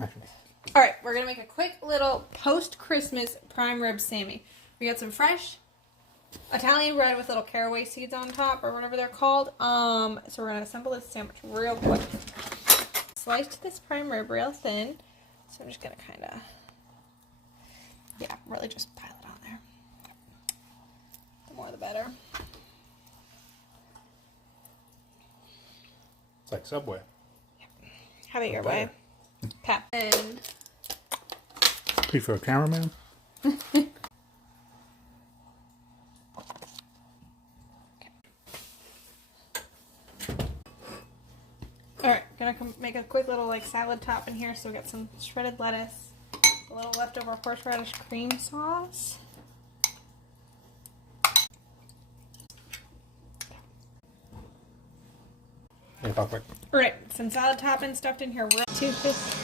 All right, we're gonna make a quick little post-Christmas prime rib Sammy. We got some fresh Italian bread with little caraway seeds on top, or whatever they're called. So we're gonna assemble this sandwich real quick. Sliced this prime rib real thin. So I'm just gonna kind of, yeah, really just pile it on there. The more the better. It's like Subway. Have it your way. Pep. And P for a cameraman. Alright, gonna make a quick little like salad top in here. So we got some shredded lettuce, a little leftover horseradish cream sauce. Yeah, talk quick. Alright, some salad topping stuffed in here. We're 2 fish.